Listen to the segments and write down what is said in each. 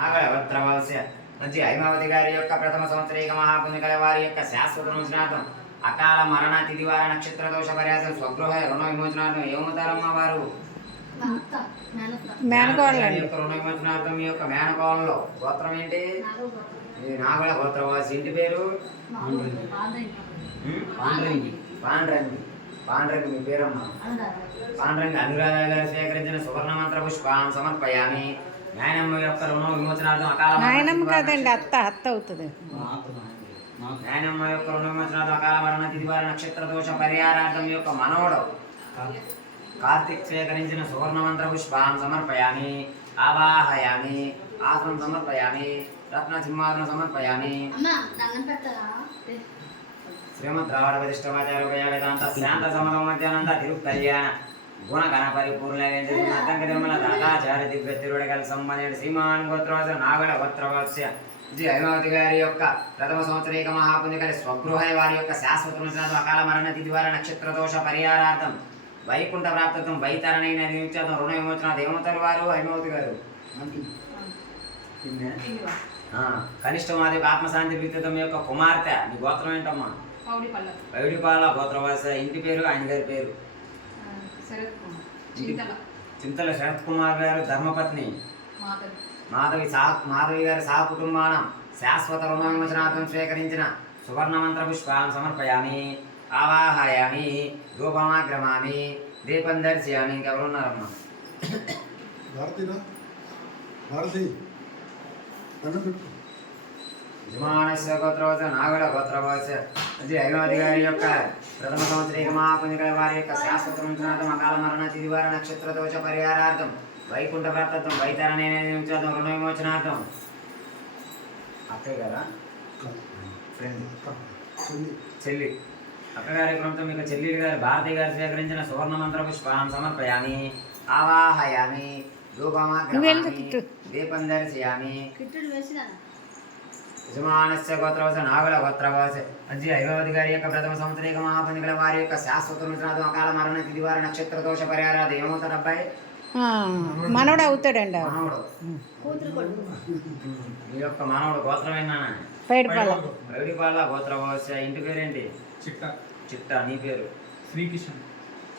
నాగవత్రవస్య మంచి హైమావతి గారి యొక్క ప్రథమ సంవత్సరీక మహాపుణ్యకల వారి యొక్క శాశ్వత విమోచనార్థం అకాల మరణ తిథివార నక్షత్ర దోష పర్యాసం స్వగృహ రుణ విమోచనార్థం ఏమవుతారమ్మా వారు రుణ విమోచనార్థం మీ యొక్క మేనకోలంలో గోత్రం ఏంటి? ఇది నాగళ గోత్రవాసి. ఇంటి పేరు పాండ్రంగి. పాండ్రంగి పాండ్రంగి మీ పేరమ్మా పాండ్రంగి. అనురాధ గారు స్వీకరించిన సువర్ణ మంత్ర పుష్పాన్ సమర్పయామి. నాయనమ్మ యొక్క రుణ విమోచనార్థం అకాల నాయనమ్మ కాదండి, అత్త అవుతుంది. నాయనమ్మ యొక్క రుణ విమోచనార్థం అకాల మరణ తిథివార నక్షత్ర దోష పరిహారార్థం యొక్క మనవడు కార్తిక్ స్వీకరించిన సువర్ణ మంత్ర పుష్పాన్ సమర్పయామి. ఆవాహయామి. ఆసనం సమర్పయామి. రత్న సింహాసనం సమర్పయామి. శ్రీమద్ రావణ వరిష్ఠమాచార్య వేదాంత శాంత సమగమ మధ్యానంద తిరుపల్యాణ గుణ గణ పరిపూర్ణ తిరుమల దాతాచార్య దివ్యతిరుడగల సంబంధించిన శ్రీమాన్ గోత్రవాస నాగళ గోత్రవాస్య శ్రీ హైమావతి గారి యొక్క ప్రథమ సంవత్సరీక మహాపుణ్యకలి స్వగృహ వారి యొక్క శాశ్వత విమోచనార్థం అకాల మరణ తిథివార నక్షత్ర దోష పరిహారార్థం వైకుంఠ ప్రాప్తత్వం వైతరణైన నిత్యార్థం రుణ విమోచనార్థం ఏమవుతారు వారు? హైమావతి గారు కనిష్ట మాది ఆత్మశాంతి ప్రీతితం యొక్క కుమార్తె. మీ గోత్రం ఏంటమ్మా? పౌడిపాల గోత్రవాస. ఇంటి పేరు ఆయన గారి పేరు చింతల శరత్ కుమార్ గారు ధర్మపత్ని మాధవి గారి సహ కుటుంబానం శాశ్వత రుణ విమోచనార్థం స్వీకరించిన సువర్ణ మంత్ర పుష్పాన్ని సమర్పయామి. ఆవాహయామి. ధూపమాగ్రమామి. దీపం దర్శయామి. ఇంకెవరున్నారమ్మా? యజమానస్య గోత్రవాస నాగళ గోత్రవాస శ్రీ హైమావతి గారి యొక్క ప్రథమ సంవత్సరీక మహాపుణ్యకల వారి యొక్క శాశ్వత విమోచనార్థం అకాల మరణ తిథివార నక్షత్ర దోష పరిహారార్థం వైకుంఠ ప్రాప్తత్వం వైతరణైన నిత్యార్థం రుణ విమోచనార్థం. అత్తయ్య గారా? ఫ్రెండ్ చెల్లి. అక్కగారి క్రమంతో మీకు చెల్లి గారు భారతి గారు స్వీకరించిన సువర్ణ మంత్ర పుష్పాన్ని సమర్పయామి. ఆవాహయామి. ధూపమాగ్రమామి. దీపం దర్శయామి. యజమానస్య గోత్రవాస నాగళ గోత్రవాస శ్రీ హైమావతి గారి యొక్క ప్రథమ సంవత్సరీక మహాపుణ్యకల వారి యొక్క శాశ్వత విమోచనార్థం అకాల మరణ తిథివార నక్షత్ర దోష పరిహారార్థం ఏమవుతాడు అబ్బాయి? మనవడు అవుతాడండి. మనవడు. మీ యొక్క మనవడు గోత్రమేనా? పైడిపాల గోత్రవాస. ఇంటి పేరేంటి? చిట్టా. నీ పేరు? శ్రీకిషన్.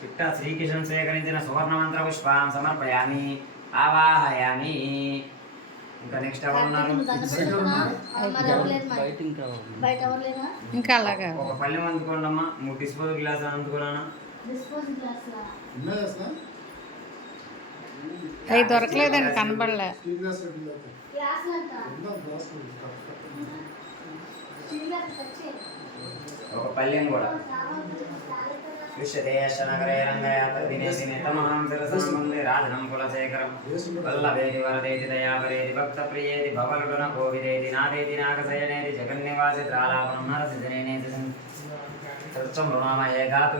చిట్టా శ్రీకిషన్ స్వీకరించిన సువర్ణ మంత్ర పుష్పాన్ని సమర్పయామి. ఆవాహయామి. ఇంకా నెక్స్ట్ ఎవరు ఉన్నారు? ఇంకా అలాగా ఒక పళ్ళెం అందుకోండి అమ్మా. 3 డిస్పోజల్ గ్లాస్ అందుకున్నాను. అవి దొరకలేదండి, కనబడలే. ఒక పళ్ళెం కూడా. విశ్వదేశనగరే రంగయాత్ర దినేసి నితమహం శిరసంబంధి రాజనం కులశేఖరం వల్లభేది వరదేతి దయావరేది భక్త ప్రియేది భవలుడున కోవిదేతి నాదేతి నాగశయనేది జగన్నివాసి త్రాలాపనం నరసిజనేనేతి సత్యం రుణామయే గాతు